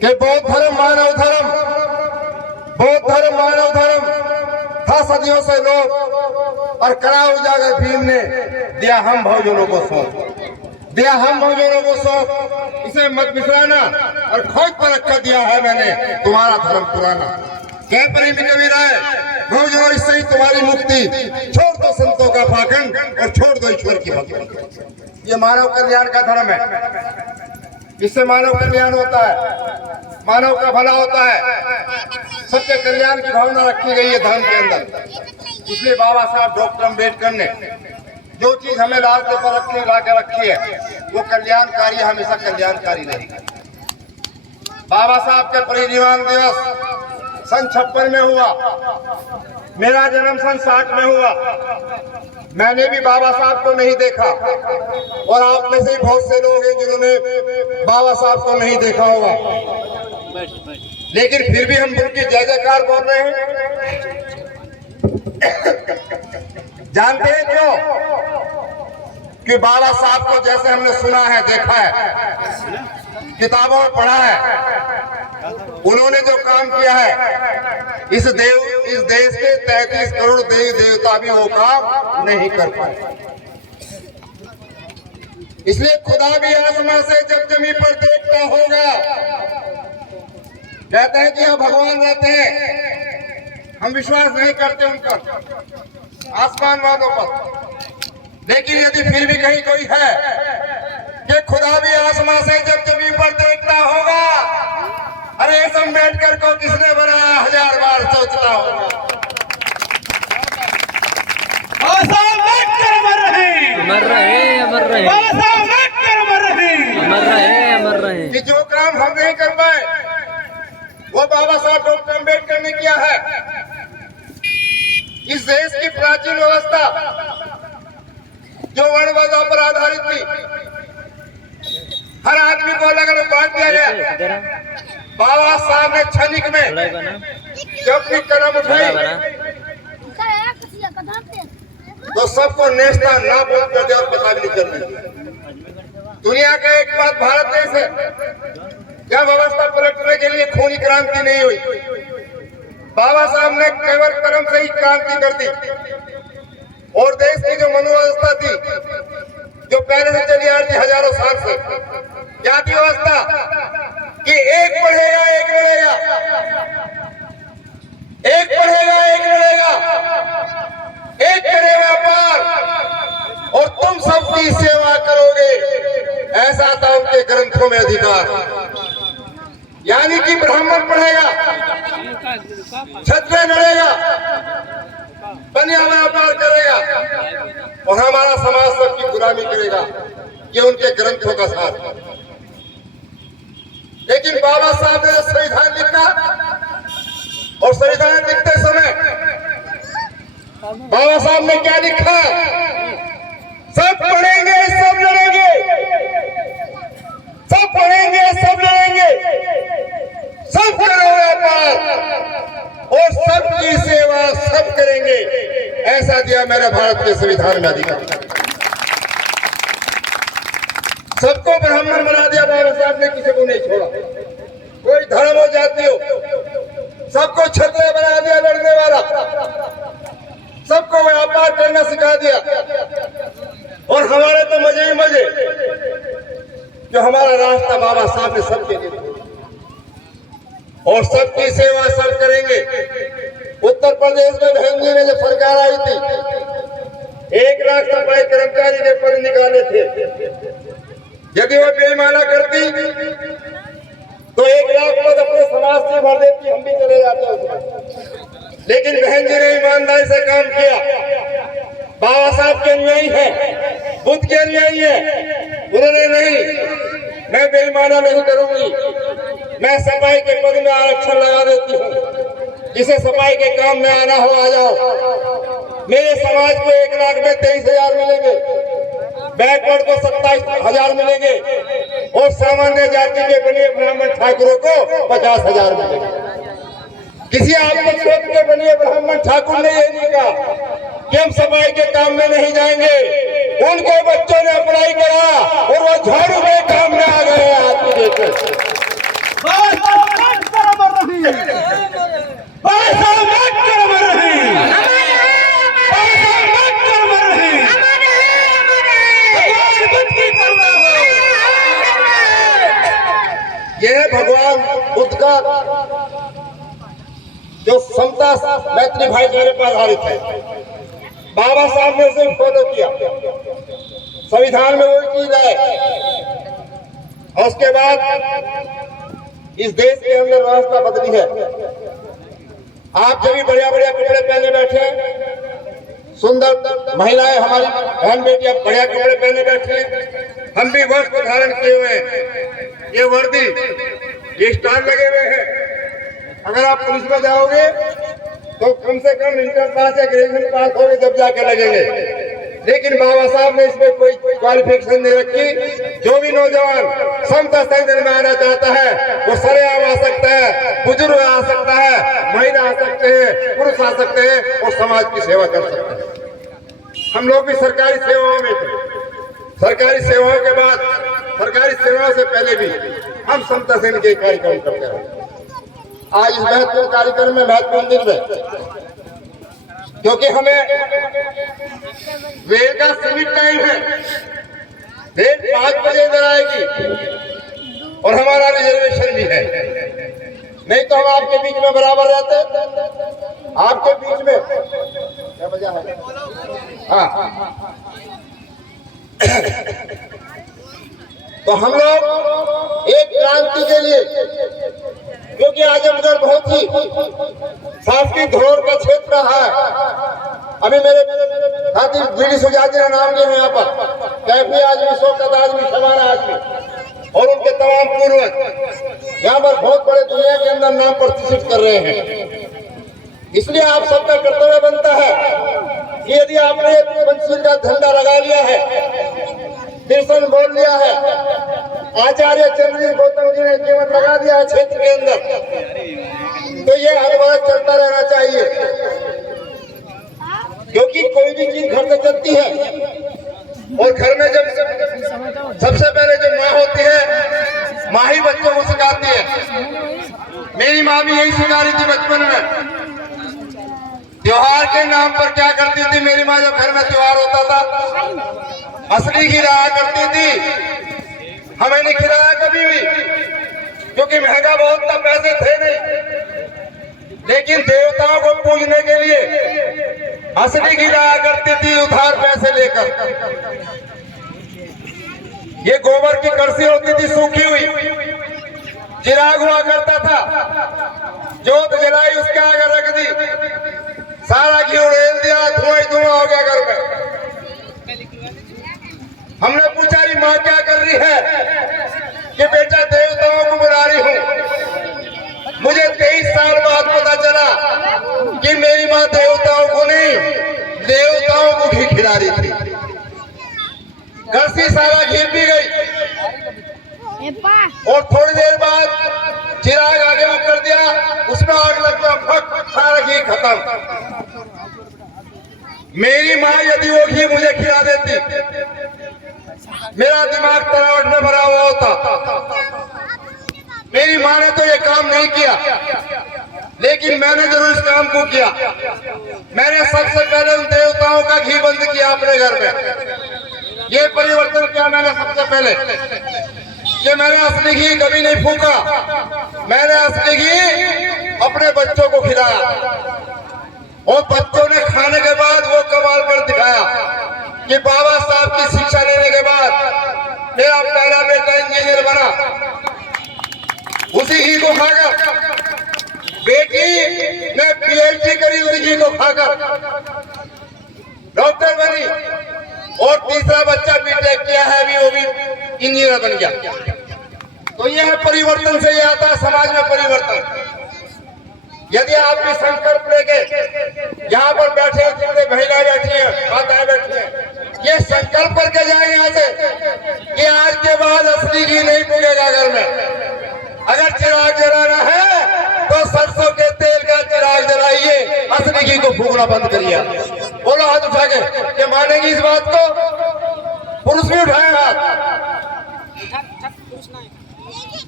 कि बौद्ध धर्म मानव धर्म, बौद्ध धर्म मानव धर्म था सदियों से लोग, और कड़ा उजागर भीम ने दिया हम बहुजनों को सौंप, दिया हम बहुजनों को सौंप। इसे मत बिसराना और खोज पर रखा दिया है मैंने तुम्हारा धर्म पुराना। कह परी कबीर है बहुजनों इससे ही तुम्हारी मुक्ति, छोड़ दो संतों का पाखंड और छोड़ दो ईश्वर की भक्ति। ये मानव कल्याण का धर्म है, इससे मानव कल्याण होता है, मानव का भला होता है, सबके कल्याण की भावना रखी गई है धर्म के अंदर। इसलिए बाबा साहब डॉक्टर अम्बेडकर ने जो चीज हमें रास्ते पर ला के रखी है वो कल्याणकारी, हमेशा कल्याणकारी रहेगी। बाबा साहब के परिनिर्वाण दिवस सन 56 में हुआ, मेरा जन्म सन 60 में हुआ। मैंने भी बाबा साहब को नहीं देखा और आप में से बहुत से लोग हैं जिन्होंने बाबा साहब को नहीं देखा होगा, लेकिन फिर भी हम उनकी जय जयकार बोल रहे हैं। जानते हैं क्यों? कि बाबा साहब को जैसे हमने सुना है, देखा है, किताबों में पढ़ा है, उन्होंने जो काम किया है इस देश के 33 करोड़ देवी देवता भी वो काम नहीं कर पाए। इसलिए खुदा भी आसमां से जब जमीन पर देखता होगा, कहते हैं कि यहाँ भगवान रहते हैं, हम विश्वास नहीं करते उन पर, आसमान वालों पर, लेकिन यदि फिर भी कहीं कोई है कि खुदा भी आसमां से जब जमीन पर देखता होगा, अरे इस अम्बेडकर को किसने बनाया 1000 बार सोचना होगा। अम्बेडकर अमर रहे, अमर रहे, अमर रहे, अम्बेडकर अमर रहे, अमर रहे, अमर रहे। कि जो काम हम नहीं कर पाए वो बाबा साहब डॉक्टर अम्बेडकर ने किया है। इस देश की प्राचीन व्यवस्था जो वर्णवादों पर आधारित थी, हर आदमी को अलग अलग बांट दिया गया। बाबा साहब ने क्षणिक में जब अपनी कदम उठाई तो सबको नेस्ता ना बोल कर दिया और पता भी नहीं करने। दुनिया का एक बात भारत देश है जब व्यवस्था पलटने के लिए खूनी क्रांति नहीं हुई, बाबा साहब ने केवल कर्म से ही क्रांति कर दी। और देश की जो मनोव्यवस्था थी जो पहले से चली आ रही थी हजारों साल से, जाति व्यवस्था कि एक पढ़ेगा एक लड़ेगा, एक पढ़ेगा एक लड़ेगा, एक करे व्यापार और तुम सबकी सेवा करोगे, ऐसा था उनके ग्रंथों में अधिकार। यानी कि ब्राह्मण पढ़ेगा, क्षत्रिय लड़ेगा, बनिया व्यापार करेगा और हमारा समाज सबकी गुलामी करेगा। ये उनके ग्रंथों का सार है। लेकिन बाबा साहब ने संविधान लिखा और संविधान लिखते समय बाबा साहब ने क्या लिखा? सब पढ़ेंगे सब लड़ेंगे, सब पढ़ेंगे सब लड़ेंगे, सब करो व्यापार और सबकी सेवा सब करेंगे, ऐसा दिया मेरे भारत के संविधान में अधिकार। सबको ब्राह्मण बना दिया बाबा साहब ने, किसी को नहीं छोड़ा, कोई धर्म हो जाती हो, सबको क्षत्रिय बना दिया लड़ने वाला, सबको व्यापार करना सिखा दिया। और हमारे तो मजे ही मजे, जो हमारा रास्ता बाबा साहब ने सबके लिए और सबकी सेवा सब करेंगे। उत्तर प्रदेश में बहन जी में जब सरकार आई थी 1 लाख सफाई कर्मचारी के पद निकाले थे। यदि वो बेईमाना करती तो 1 लाख पद अपने समाज से भर देती, हम भी चले जाते उसमें। लेकिन बहन जी ने ईमानदारी से काम किया। बाबा साहब के अनुयायी है, बुद्ध के अनुयायी है, उन्होंने नहीं मैं बेईमाना नहीं करूंगी, मैं सफाई के पद में आरक्षण लगा देती हूँ, जिसे सफाई के काम में आना हो आ जाओ। मेरे समाज को 1 लाख में 23,000 मिलेंगे, बैकवर्ड को 27,000 मिलेंगे और सामान्य जाति के बनिए ब्राह्मण ठाकुरों को 50,000 मिलेंगे। किसी आपको क्षेत्र के बनिए ब्राह्मण ठाकुर ने यही नहीं कहा कि हम सफाई के काम में नहीं जाएंगे। उनके बच्चों ने अप्लाई करा और वो झाड़ू के काम में आ गए। आपकी देखो बुद्ध का जो समता मैत्री भाईचारे पर आधारित है, बाबा साहब ने उसे फॉलो किया, संविधान में वही चीज है। और उसके बाद इस देश के अंदर व्यवस्था बदली है। आप जब भी बढ़िया बढ़िया कपड़े पहने बैठे हैं, सुंदर महिलाएं हमारी बहन बेटियां बढ़िया कपड़े पहने बैठे हैं, हम भी वस्त्र धारण किए हुए हैं, ये वर्दी, ये स्टार लगे हुए हैं। अगर आप पुलिस में जाओगे तो कम से कम इंटर पास या ग्रेजुएशन पास होगे जब जाके लगेंगे। लेकिन बाबा साहब ने इसमें कोई क्वालिफिकेशन नहीं रखी। जो भी नौजवान समता संगठन में आना चाहता है वो सरेआम आ सकता है, बुजुर्ग आ सकता है, महिला आ सकते हैं, पुरुष आ सकते हैं और समाज की सेवा कर सकते हैं। हम लोग भी सरकारी सेवाओं में थे, सरकारी सेवाओं के बाद, सरकारी सेवाओं से पहले भी हम समता संगठन के कार्यक्रम करते हैं। आज इस महत्वपूर्ण कार्यक्रम में महत्वपूर्ण दिन है क्योंकि हमें रेल का सीमित टाइम है, रेल 5 बजे इधर आएगी और हमारा रिजर्वेशन भी है, नहीं तो हम आपके बीच में बराबर रहते, आपके बीच में क्या वजह है। हाँ तो हम लोग एक क्रांति के लिए, क्योंकि आजमगढ़ बहुत ही सांस्कृतिक धरोहर का क्षेत्र है। अभी मेरे साथी बीडी सुजाजी का नाम लिए हैं यहाँ पर, कैफी आदमी, शौकत आदमी, शबाना आदमी और उनके तमाम पूर्वज यहाँ पर बहुत बड़े दुनिया के अंदर नाम प्रतिष्ठित कर रहे हैं। इसलिए आप सबका कर्तव्य बनता है कि यदि आपने पंचशील का झंडा लगा लिया है, दर्शन बोल लिया है, आचार्य चंद्रजी गौतम जी ने जीवन लगा दिया है क्षेत्र के अंदर, तो ये अनुवाद चलता रहना चाहिए। क्योंकि कोई भी चीज घर से चलती है और घर में जब सबसे पहले जो माँ होती है, माँ ही बच्चों को सिखाती है। मेरी माँ भी यही सिखा रही थी बचपन में। त्योहार के नाम पर क्या करती थी मेरी माँ, जब घर में त्योहार होता था असली खिलाया करती थी, हमें नहीं खिलाया कभी भी, क्योंकि महंगा बहुत था, पैसे थे नहीं। लेकिन देवताओं को पूजने के लिए असली खिलाया करती थी उधार पैसे लेकर। ये गोबर की कलसी होती थी सूखी हुई, चिराग हुआ करता था, जोत जलाई उसके आगे रख दी, सारा घी उड़ेल दिया, धुआं ही धुआं हो गया घर में। हमने पूछा री माँ क्या कर रही है, कि बेटा देवताओं को बुला रही हूँ। मुझे 23 साल बाद पता चला कि मेरी माँ देवताओं को नहीं, देवताओं को घी खिला रही थी। कलसी सारा घी पी गई और थोड़ी देर बाद चिराग आगे कर दिया, उसमें आग लग गया, फट सारा घी खत्म। मेरी माँ यदि वो घी मुझे खिला देती, मेरा दिमाग तनावट में भरा हुआ होता। मेरी माँ ने तो ये काम नहीं किया, लेकिन मैंने जरूर इस काम को किया। मैंने सबसे पहले उन देवताओं का घी बंद किया अपने घर में। ये परिवर्तन किया मैंने सबसे पहले, कि मैंने असली घी कभी नहीं फूका, मैंने असली घी अपने बच्चों को खिलाया। और बच्चों ने खाने के बाद वो कमाल कर दिखाया कि बाबा साहब की शिक्षा लेने के बाद मेरा पहला बेटा इंजीनियर बना, उसी घी को खाकर। बेटी ने पीएचडी करी उसी घी को खाकर, डॉक्टर बनी। और तीसरा बच्चा बीटेक किया है, अभी वो भी इंजीनियर बन गया। तो यह परिवर्तन से ये आता है समाज में परिवर्तन। यदि आप भी संकल्प लेके यहाँ पर बैठे हैं, जितने महिलाएं बैठी हैं, माताएं बैठी हैं, ये संकल्प करके जाए यहाँ से कि आज के बाद असली घी नहीं फूकेगा घर में। अगर चिराग जलाना है तो सरसों के तेल का चिराग जलाइए, असली घी को फूकना बंद करिए। बोलो हाथ उठा के, मानेगी इस बात को? पुरुष भी उठाए हाथ।